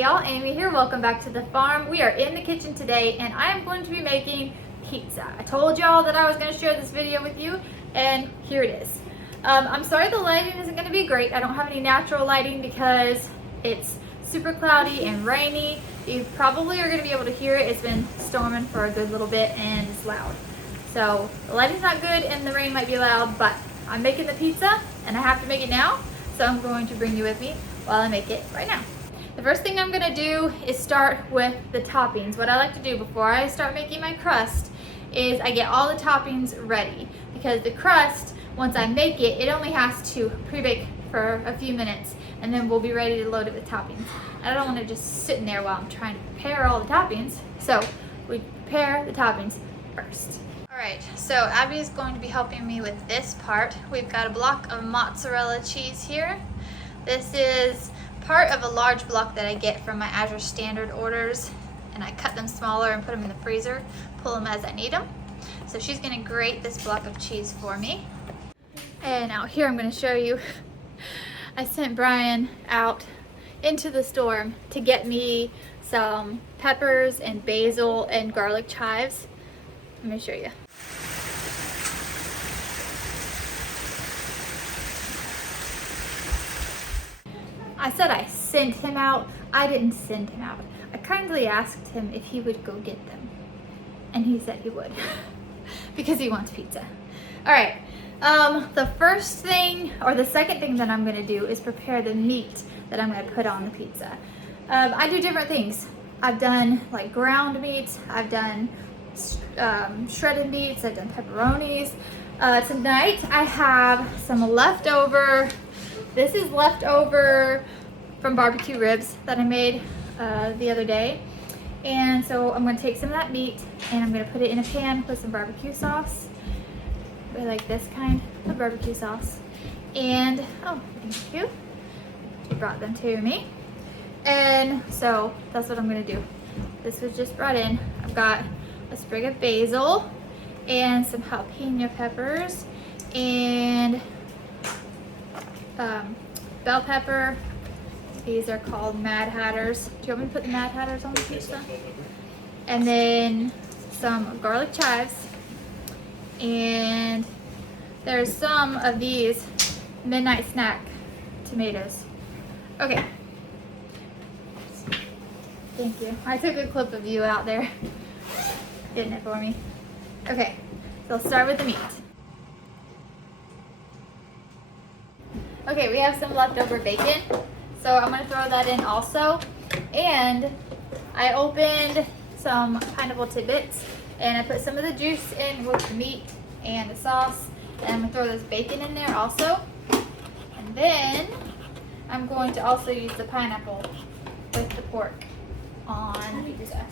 Hey y'all, Amy here. Welcome back to the farm. We are in the kitchen today and I am going to be making pizza. I told y'all that I was going to share this video with you and here it is. I'm sorry the lighting isn't going to be great. I don't have any natural lighting because it's super cloudy and rainy. You probably are going to be able to hear it. It's been storming for a good little bit and it's loud. So the lighting's not good and the rain might be loud, but I'm making the pizza and I have to make it now. So I'm going to bring you with me while I make it right now. The first thing I'm gonna do is start with the toppings. What I like to do before I start making my crust is I get all the toppings ready, because the crust, once I make it, it only has to pre-bake for a few minutes and then we'll be ready to load it with toppings. I don't want it just sitting there while I'm trying to prepare all the toppings. So we prepare the toppings first. Alright, so Abby is going to be helping me with this part. We've got a block of mozzarella cheese here. This is part of a large block that I get from my Azure standard orders, and I cut them smaller and put them in the freezer, pull them as I need them. So she's going to grate this block of cheese for me. And out here I'm going to show you, I sent Brian out into the storm to get me some peppers and basil and garlic chives. Let me show you. I said I sent him out. I didn't send him out. I kindly asked him if he would go get them. And he said he would. Because he wants pizza. Alright. The first thing, or the second thing that I'm going to do is prepare the meat that I'm going to put on the pizza. I do different things. I've done like ground meats. I've done shredded meats. I've done pepperonis. Tonight I have some leftover. This is leftover from barbecue ribs that I made the other day. And so I'm going to take some of that meat and I'm going to put it in a pan with some barbecue sauce. I like this kind of barbecue sauce. And, oh, thank you. She brought them to me. And so that's what I'm going to do. This was just brought in. I've got a sprig of basil and some jalapeno peppers and bell pepper. These are called Mad Hatters. Do you want me to put the Mad Hatters on the pizza? And then some garlic chives. And there's some of these midnight snack tomatoes. Okay. Thank you. I took a clip of you out there getting it for me. Okay, so I'll start with the meat. Okay, we have some leftover bacon, so I'm going to throw that in also. And I opened some pineapple tidbits and I put some of the juice in with the meat and the sauce. And I'm going to throw this bacon in there also. And then I'm going to also use the pineapple with the pork on pizza.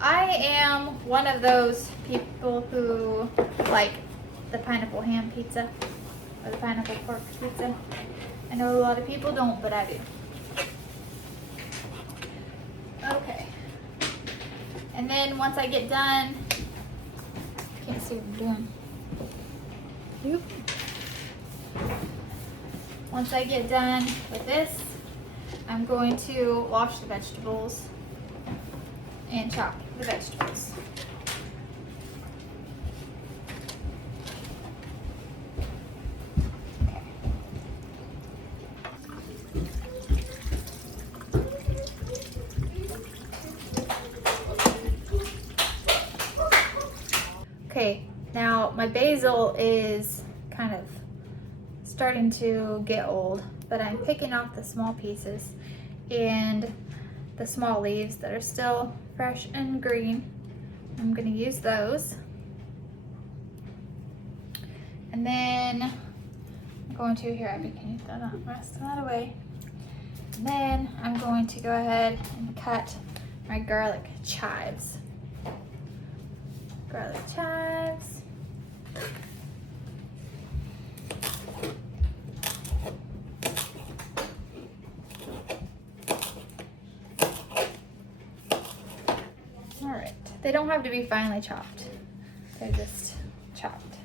I am one of those people who like the pineapple ham pizza. Or the pineapple pork pizza. I know a lot of people don't, but I do. Okay. And then once I get done, can't see what I'm doing. Oop. Once I get done with this, I'm going to wash the vegetables and chop the vegetables. Okay, now my basil is kind of starting to get old, but I'm picking off the small pieces and the small leaves that are still fresh and green. I'm going to use those. And then I'm going to, here, Abby, can you throw that rest of that away? And then I'm going to go ahead and cut my garlic chives. Garlic chives. All right, they don't have to be finely chopped. They're just chopped.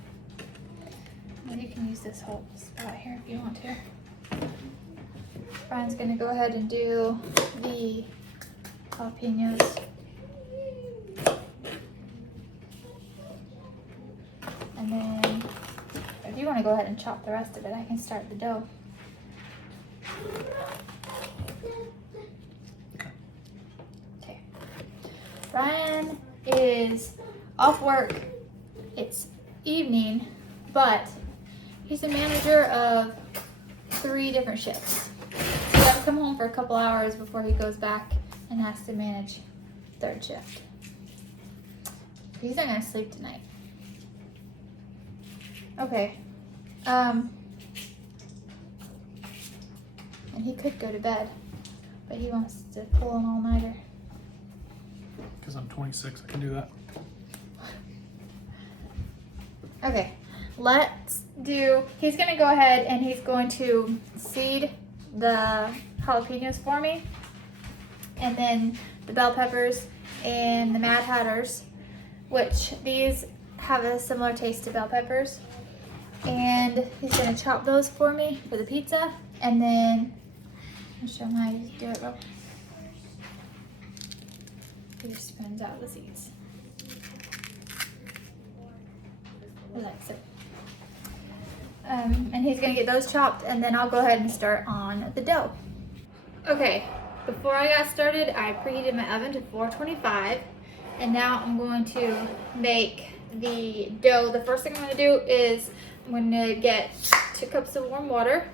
And you can use this whole spot here if you want to. Brian's gonna go ahead and do the jalapenos. And then if you want to go ahead and chop the rest of it, I can start the dough. Okay. Brian is off work. It's evening, but he's a manager of 3 different shifts. So he has to come home for a couple hours before he goes back and has to manage 3rd shift. He's not gonna sleep tonight. Okay. And he could go to bed, but he wants to pull an all-nighter. Because I'm 26, I can do that. Okay, he's gonna go ahead and he's going to seed the jalapenos for me, and then the bell peppers and the Mad Hatters, which these have a similar taste to bell peppers. And he's gonna chop those for me for the pizza, and then I'll show him how to do it real quick. He just spins out the seeds. Like so. And he's gonna get those chopped, and then I'll go ahead and start on the dough. Okay, before I got started, I preheated my oven to 425, and now I'm going to make the dough. The first thing I'm gonna do is I'm gonna get 2 cups of warm water,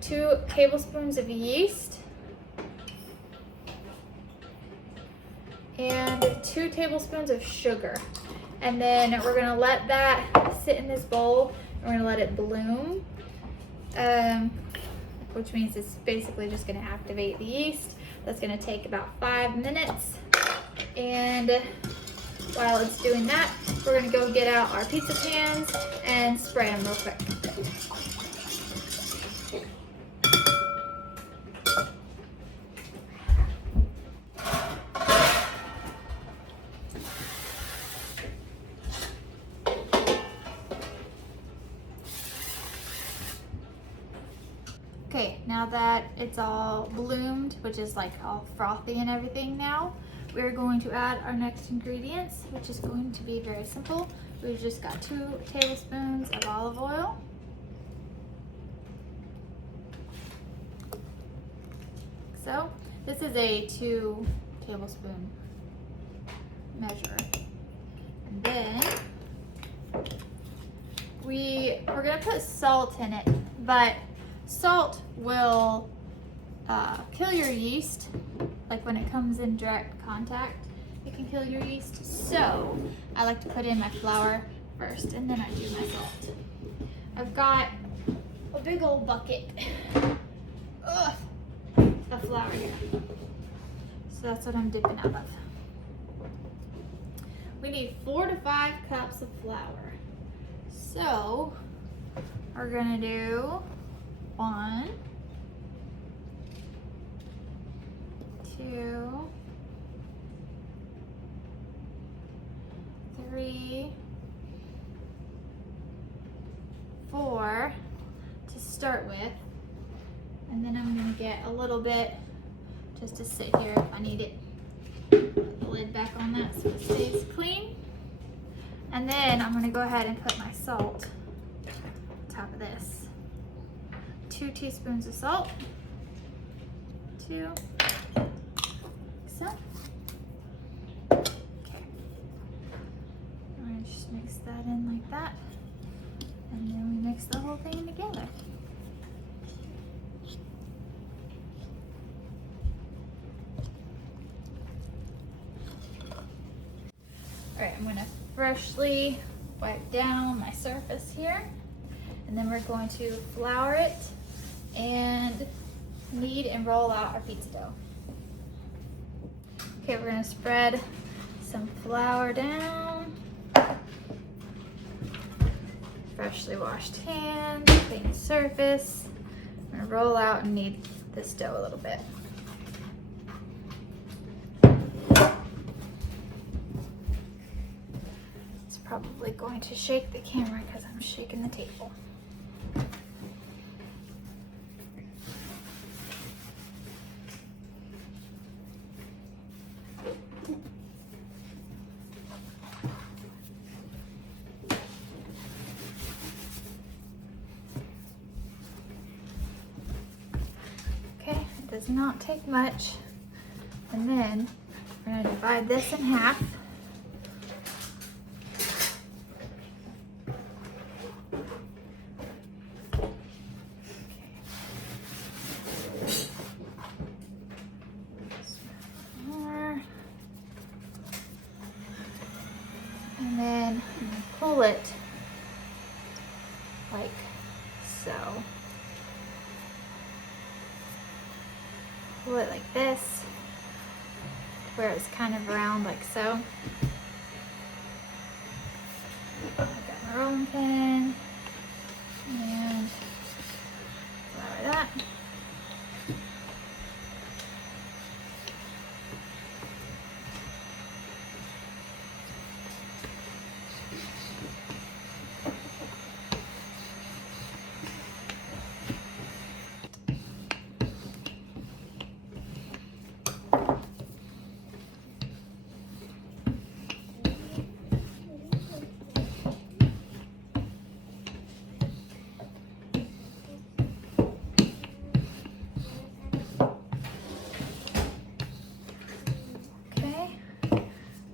2 tablespoons of yeast, and 2 tablespoons of sugar. And then we're gonna let that sit in this bowl. We're gonna let it bloom, which means it's basically just gonna activate the yeast. That's gonna take about 5 minutes. And while it's doing that, we're gonna go get out our pizza pans and spray them real quick. Okay, now that it's all bloomed, which is like all frothy and everything now, we're going to add our next ingredients, which is going to be very simple. We've just got 2 tablespoons of olive oil. So this is a 2 tablespoon measure. And then we're gonna put salt in it, but salt will kill your yeast. Like when it comes in direct contact, it can kill your yeast. So I like to put in my flour first, and then I do my salt. I've got a big old bucket of flour here. So that's what I'm dipping out of. We need 4 to 5 cups of flour. So we're gonna do 1, 2, 3, 4 to start with, and then I'm going to get a little bit just to sit here if I need it. Put the lid back on that so it stays clean, and then I'm going to go ahead and put my salt on top of this. 2 teaspoons of salt, 2. So, okay, I'm gonna just mix that in like that, and then we mix the whole thing together. All right, I'm gonna freshly wipe down my surface here, and then we're going to flour it and knead and roll out our pizza dough. Okay, we're gonna spread some flour down. Freshly washed hands, clean surface. I'm gonna roll out and knead this dough a little bit. It's probably going to shake the camera because I'm shaking the table. does not take much. And then we're gonna divide this in half. And then I'm gonna pull it like so. Pull it like this, where it's kind of round like so. I've got my rolling pin and flour that.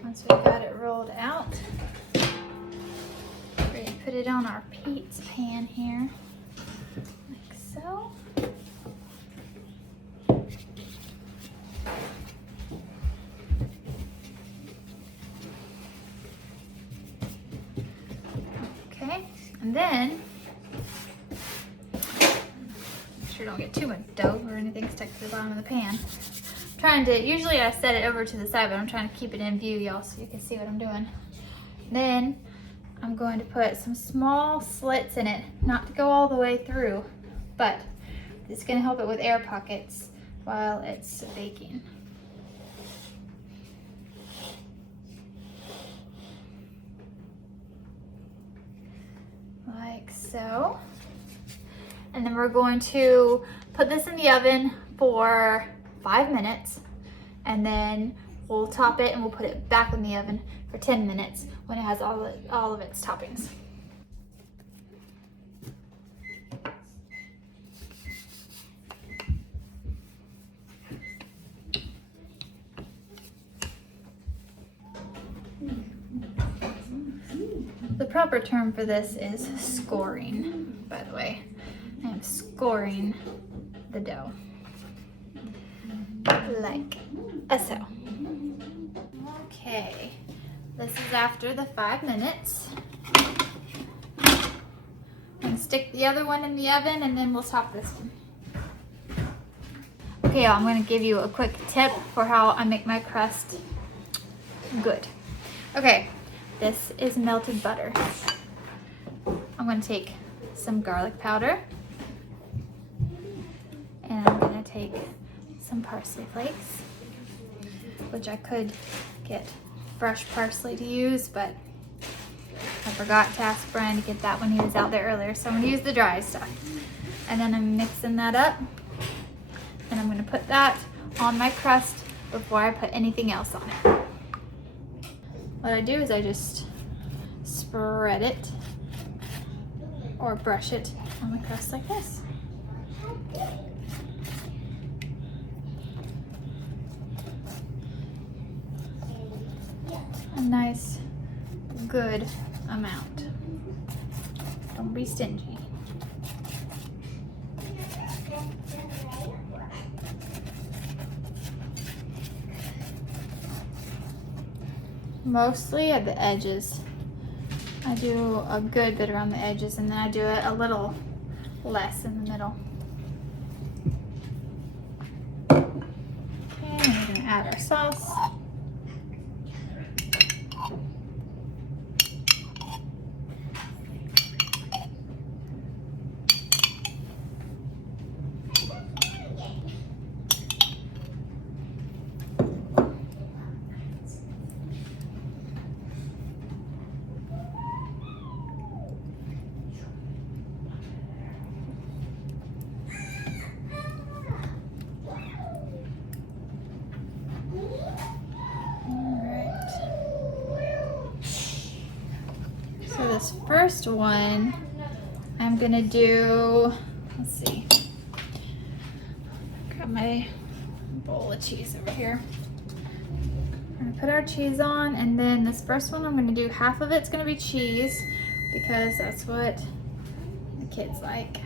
Once we've got it rolled out, we're going to put it on our pizza pan here, like so. Okay, and then, make sure don't get too much dough or anything stuck to the bottom of the pan. Usually I set it over to the side, but I'm trying to keep it in view, y'all, so you can see what I'm doing. Then I'm going to put some small slits in it, not to go all the way through, but it's going to help it with air pockets while it's baking. Like so. And then we're going to put this in the oven for 5 minutes, and then we'll top it and we'll put it back in the oven for 10 minutes when it has all of its toppings. The proper term for this is scoring, by the way. I am scoring the dough. Like so. Okay, this is after the 5 minutes. And stick the other one in the oven, and then we'll top this one. Okay, I'm going to give you a quick tip for how I make my crust good. Okay, this is melted butter. I'm going to take some garlic powder, and I'm going to take some parsley flakes, which I could get fresh parsley to use, but I forgot to ask Brian to get that when he was out there earlier, so I'm gonna use the dry stuff. And then I'm mixing that up, and I'm gonna put that on my crust before I put anything else on it. What I do is I just spread it or brush it on the crust like this. A nice, good amount. Don't be stingy. Mostly at the edges. I do a good bit around the edges, and then I do it a little less in the middle. Okay, and we're gonna add our sauce. So this first one, I'm gonna do, let's see, got my bowl of cheese over here. We're gonna put our cheese on, and then this first one I'm gonna do half of it's gonna be cheese because that's what the kids like.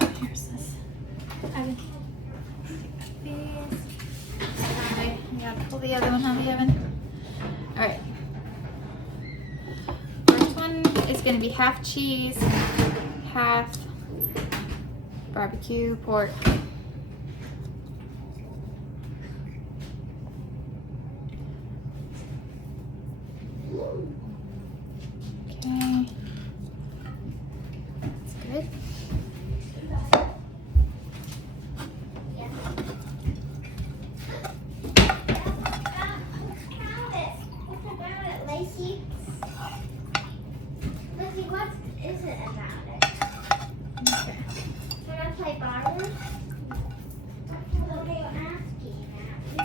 Oh, here's this. Sorry, we gotta pull the other one out of the oven. All right. First one is gonna be half cheese, half barbecue pork. Okay, that's good. Lacey, what is it about it? Okay. Can I play Barbie? What are you asking, Abby?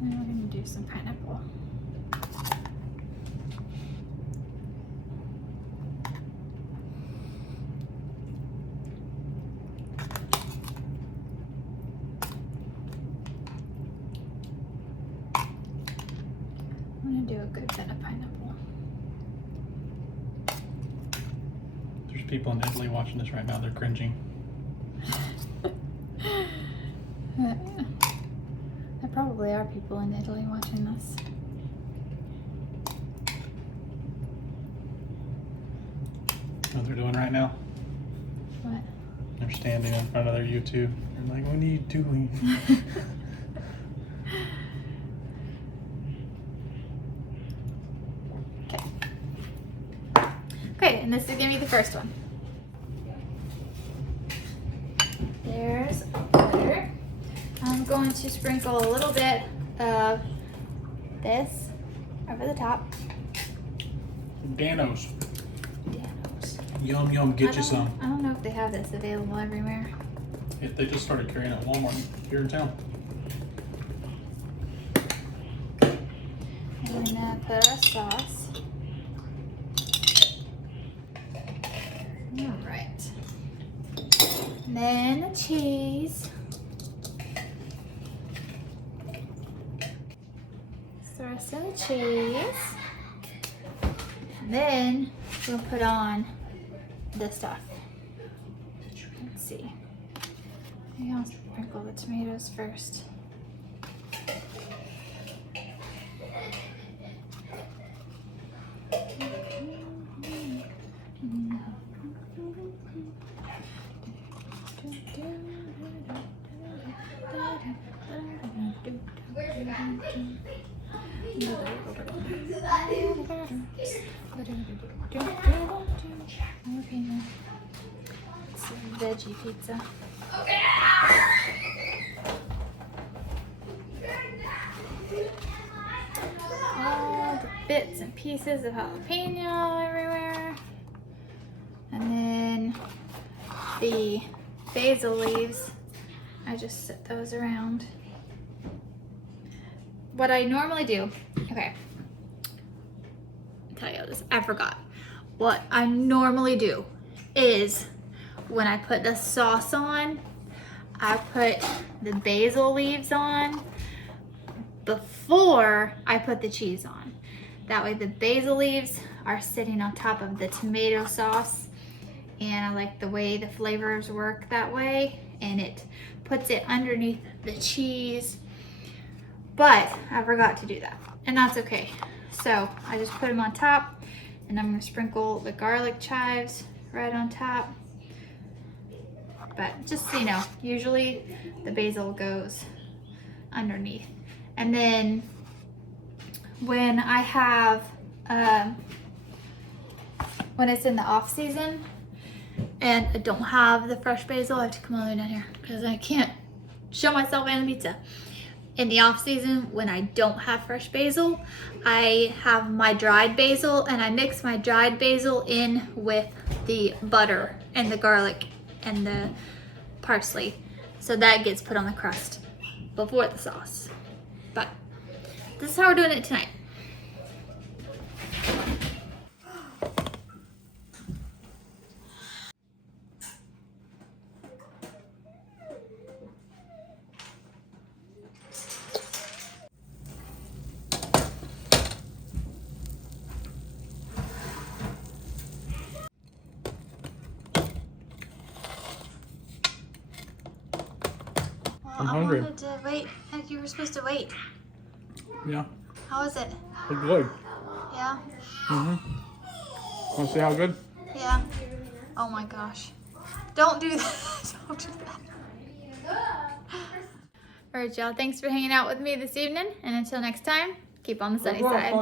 Now we're gonna do some pineapple. I'm gonna do a good bit of pineapple. There's people in Italy watching this right now. They're cringing. There probably are people in Italy watching this. You know what they're doing right now? What? They're standing in front of their YouTube. They're like, what are you doing? Okay, and this is gonna be the first one. There's butter. I'm going to sprinkle a little bit of this over the top. Danos. Danos. Yum, yum, get you some. I don't know if they have this available everywhere. If they just started carrying it at Walmart here in town. And then put our sauce. All right. And then the cheese. The rest of the cheese. And then we'll put on the stuff. Let's see. Maybe I'll sprinkle the tomatoes first. It's a veggie pizza. All the bits and pieces of jalapeno everywhere. And then the basil leaves, I just set those around. What I normally do, okay, I'll tell you this, I forgot. What I normally do is when I put the sauce on, I put the basil leaves on before I put the cheese on. That way the basil leaves are sitting on top of the tomato sauce, and I like the way the flavors work that way, and it puts it underneath the cheese. But I forgot to do that, and that's okay. So I just put them on top, and I'm gonna sprinkle the garlic chives right on top. But just so you know, usually the basil goes underneath. And then when I have, when it's in the off season and I don't have the fresh basil, I have to come all the way down here because I can't show myself and the pizza. in the off season when I don't have fresh basil, I have my dried basil and I mix my dried basil in with the butter and the garlic and the parsley. So that gets put on the crust before the sauce. But this is how we're doing it tonight. I'm hungry. I wanted to wait. You were supposed to wait. Yeah. How is it? It's good. Yeah? Want to see how good? Yeah. Oh my gosh. Don't do that. Don't do that. Alright, y'all. Thanks for hanging out with me this evening. And until next time, keep on the sunny side.